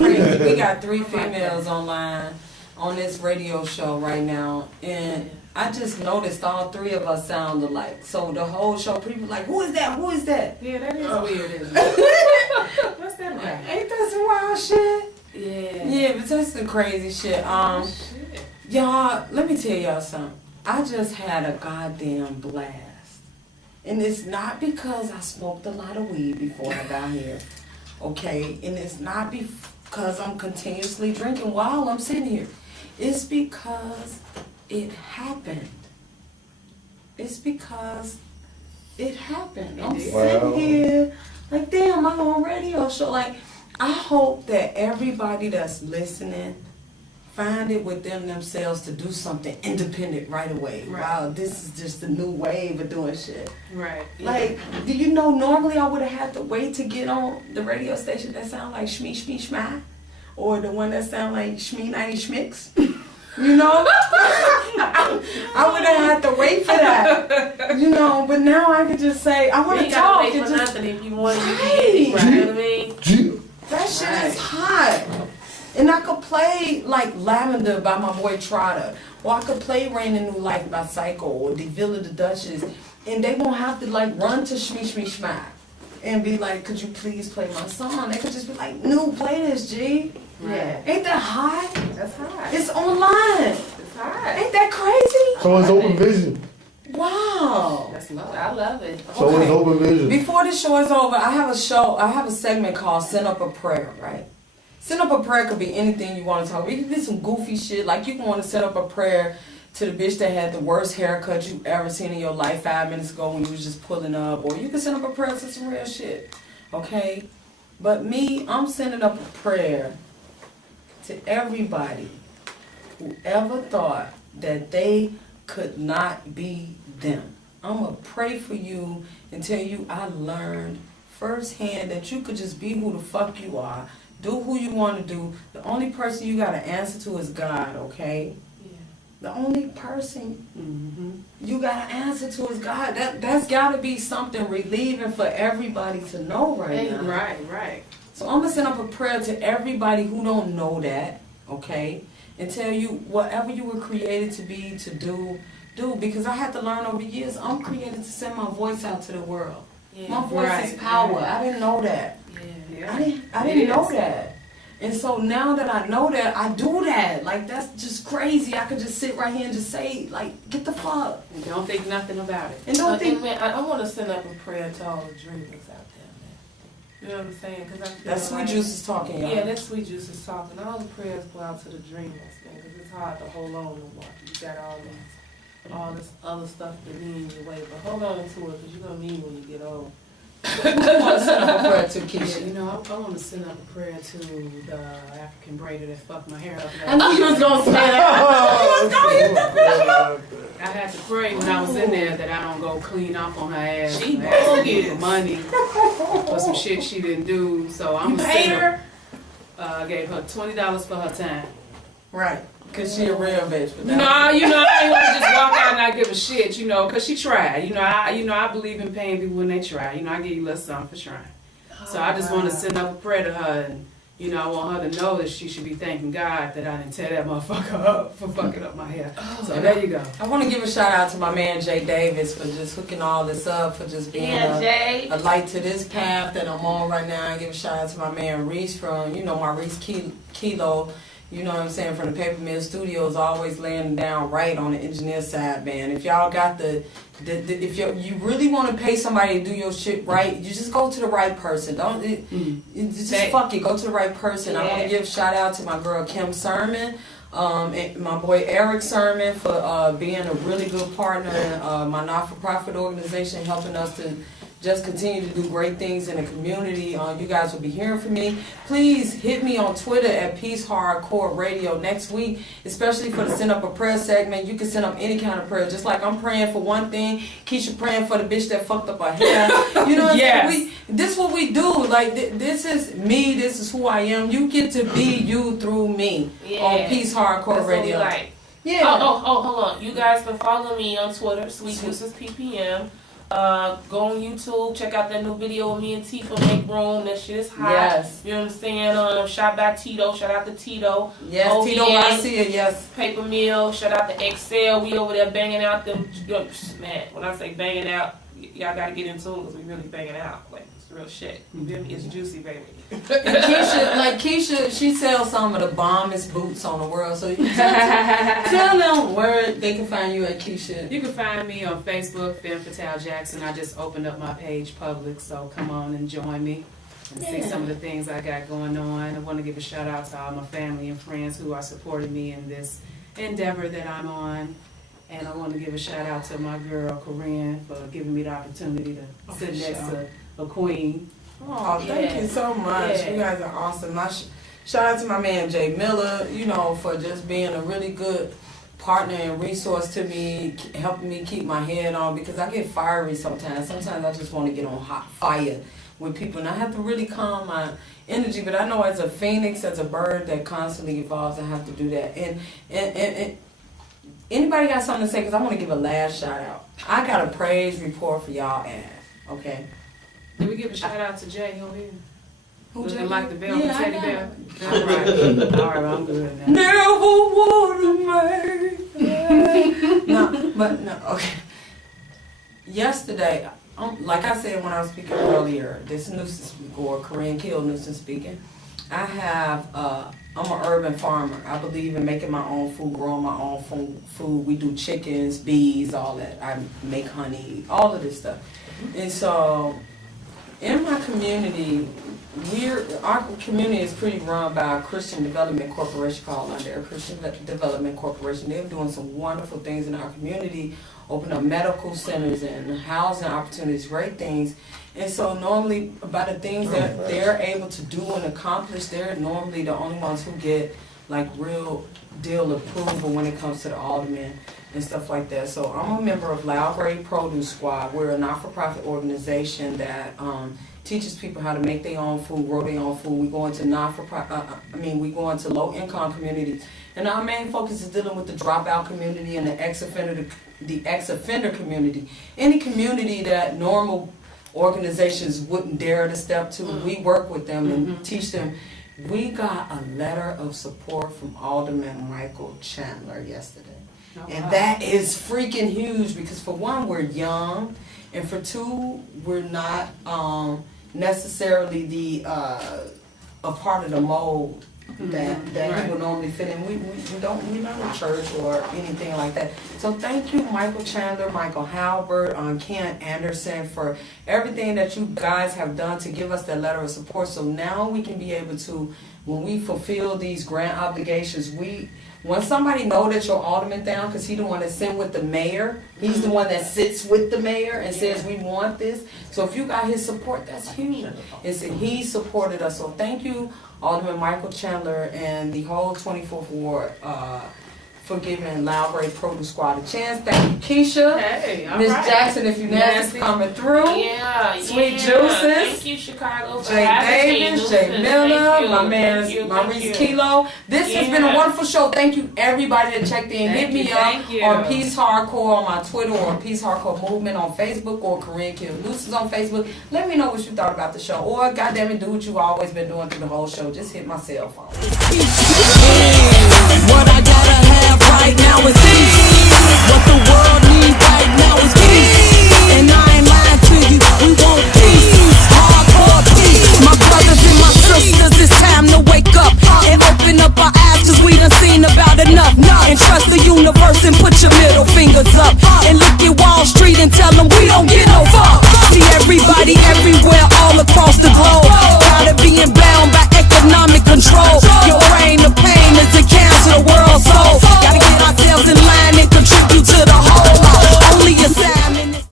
it's crazy. We got 3 females online on this radio show right now, and I just noticed all 3 of us sound alike. So the whole show, people like, who is that? Who is that? Yeah, that is weird, isn't it? What's that like? Ain't that some wild shit? Yeah. Yeah, but that's the crazy shit. Y'all, let me tell y'all something. I just had a goddamn blast. And it's not because I smoked a lot of weed before I got here. Okay? And it's not because I'm continuously drinking while I'm sitting here. It's because it happened. It's because it happened. I'm sitting here like, damn, I'm on a radio show. Like, I hope that everybody that's listening find it within themselves to do something independent right away. Right. Wow, this is just a new wave of doing shit. Right. Like, do you know, normally I would have had to wait to get on the radio station that sound like Shmee Shmee Shmai, or the one that sound like Shmee 90 Schmicks. You know? I would have had to wait for that. You know, but now I can just say, I want to talk. You ain't gotta wait for nothing if you want to. You know what I mean? That shit is hot. And I could play like Lavender by my boy Trotter, or I could play Rain in New Life by Psycho, or The Villa the Duchess, and they won't have to like run to Shmee Shmee Shmai and be like, could you please play my song? They could just be like, no, play this, G. Yeah. Ain't that hot? That's hot. It's online. It's hot. Ain't that crazy? So it's open vision. Wow. That's love. I love it. So it's open vision. Before the show is over, I have a segment called Send Up a Prayer, right? Send up a prayer could be anything you want to talk about. It could be some goofy shit. Like, you can want to send up a prayer to the bitch that had the worst haircut you ever seen in your life 5 minutes ago when you was just pulling up. Or you can send up a prayer to some real shit. Okay? But me, I'm sending up a prayer to everybody who ever thought that they could not be them. I'm going to pray for you and tell you I learned firsthand that you could just be who the fuck you are. Do who you want to do. The only person you got to answer to is God, okay? Yeah. The only person you got to answer to is God. That's got to be something relieving for everybody to know right now. Right. So I'm going to send up a prayer to everybody who don't know that, okay? And tell you whatever you were created to be, to do. Because I had to learn over years, I'm created to send my voice out to the world. Yeah. My voice is power. I didn't know that. I didn't know that. And so now that I know that, I do that. Like, that's just crazy. I could just sit right here and just say, like, get the fuck. And don't think nothing about it. And don't think... man, I want to send up a prayer to all the dreamers out there, man. You know what I'm saying? Cause that's Sweet Juice is talking, y'all. Yeah, that's Sweet Juice is talking. All the prayers go out to the dreamers, man, because it's hard to hold on no more. You got all this other stuff to be in your way, but hold on to it, because you're going to need when you get old. I want to send up a prayer to Keisha. Yeah, you know, I want to send up a prayer to the African braider that fucked my hair up. I knew you was going to say that. I had to pray when I was in there that I don't go clean up on her ass. She asked for money for some shit she didn't do. So I'm gonna send her. I gave her $20 for her time. Right. Cause she a real bitch. No, you know, I ain't want to just walk out and not give a shit, you know, cause she tried. I believe in paying people when they try. You know, I give you a little something for trying. So I just want to send up a prayer to her, and you know, I want her to know that she should be thanking God that I didn't tear that motherfucker up for fucking up my hair. So there you go. I want to give a shout out to my man Jay Davis for just hooking all this up, for just being a light to this path that I'm on right now. I give a shout out to my man Reese from, my Reese Kilo. You know what I'm saying, from the Paper Mill Studios, always laying down right on the engineer side, man. If y'all got if you really want to pay somebody to do your shit right, you just go to the right person. Just fuck it, go to the right person. Yeah. I want to give a shout out to my girl Kim Sermon, and my boy Eric Sermon for being a really good partner in my not-for-profit organization, helping us to just continue to do great things in the community. You guys will be hearing from me. Please hit me on Twitter at Peace Hardcore Radio next week, especially for the Send Up a Prayer segment. You can send up any kind of prayer. Just like I'm praying for one thing, Keisha praying for the bitch that fucked up her hair. You know what I'm saying? This is what we do. Like, this is me. This is who I am. You get to be you through me on Peace Hardcore Radio. Yeah. Oh, hold on. You guys can follow me on Twitter, Sweet Juices PPM. Go on YouTube, check out that new video with me and Tifa Make Room. That shit is hot. Yes. You know what I'm saying? Shout out Tito. Shout out to Tito. Yes, OVA, Tito Garcia, yes. Paper Mill. Shout out to Excel. We over there banging out them. Man, when I say banging out, y'all got to get into it because we really banging out. Like, it's real shit. You feel me? It's juicy, baby. And Keisha, she sells some of the bombest boots on the world. So you tell them where they can find you at Keisha. You can find me on Facebook, Femme Fatale Jackson. I just opened up my page public, so come on and join me and see some of the things I got going on. I want to give a shout out to all my family and friends who are supporting me in this endeavor that I'm on. And I want to give a shout out to my girl, Corinne, for giving me the opportunity to sit next to a queen. Oh, thank you so much. Yeah. You guys are awesome. Shout out to my man Jay Miller, for just being a really good partner and resource to me, helping me keep my head on because I get fiery sometimes. Sometimes I just want to get on hot fire with people and I have to really calm my energy. But I know as a phoenix, as a bird that constantly evolves, I have to do that. And anybody got something to say? Because I want to give a last shout out. I got a praise report for y'all, okay? Did we give a shout out to Jay over here? Who Looking like the bell, Yeah, the teddy I bear? know. All right. All right, I'm good now. Never would have made. No, okay. Yesterday, like I said when I was speaking earlier, this nuisance or Korean kill nuisance speaking, I have, I'm an urban farmer. I believe in making my own food, growing my own food. We do chickens, bees, all that. I make honey, all of this stuff. And so, in my community, our community is pretty run by a Christian Development Corporation called Under Christian Development Corporation. They're doing some wonderful things in our community, open up medical centers and housing opportunities, great things. And so normally, by the things that they're able to do and accomplish, they're normally the only ones who get like real deal approval when it comes to the aldermen and stuff like that. So I'm a member of Loud Grade Produce Squad. We're a not-for-profit organization that teaches people how to make their own food, grow their own food. We go into we go into low-income communities, and our main focus is dealing with the dropout community and the ex-offender community. Any community that normal organizations wouldn't dare to step to, we work with them and teach them. We got a letter of support from Alderman Michael Chandler yesterday. Oh, wow. And that is freaking huge because for one, we're young, and for two, we're not necessarily a part of the mold that he would normally fit in. We're not a church or anything like that. So thank you, Michael Chandler, Michael Halbert, Ken Anderson, for everything that you guys have done to give us that letter of support. So now we can be able to, when we fulfill these grant obligations, when somebody know that your alderman down, because he's the one that sits with the mayor, he's the one that sits with the mayor and says we want this. So if you got his support, that's huge. He supported us. So thank you, Alderman Michael Chandler and the whole 24th Ward for giving Loud Grade Produce Squad a chance. Thank you, Keisha. Hey, all Miss right. Jackson, if you nasty, coming through. Yeah, Sweet Juices. Juices. Thank you, Chicago. For Jay Davis, Jay Miller, my man Maurice Kilo. This has been a wonderful show. Thank you, everybody that checked in. Hit me up on Peace Hardcore on my Twitter or Peace Hardcore Movement on Facebook or Korean Kill Lucis on Facebook. Let me know what you thought about the show. Or, goddammit, do what you've always been doing through the whole show. Just hit my cell phone. What I gotta have right now is peace. What the world needs right now is peace. And I ain't lying to you, we want peace.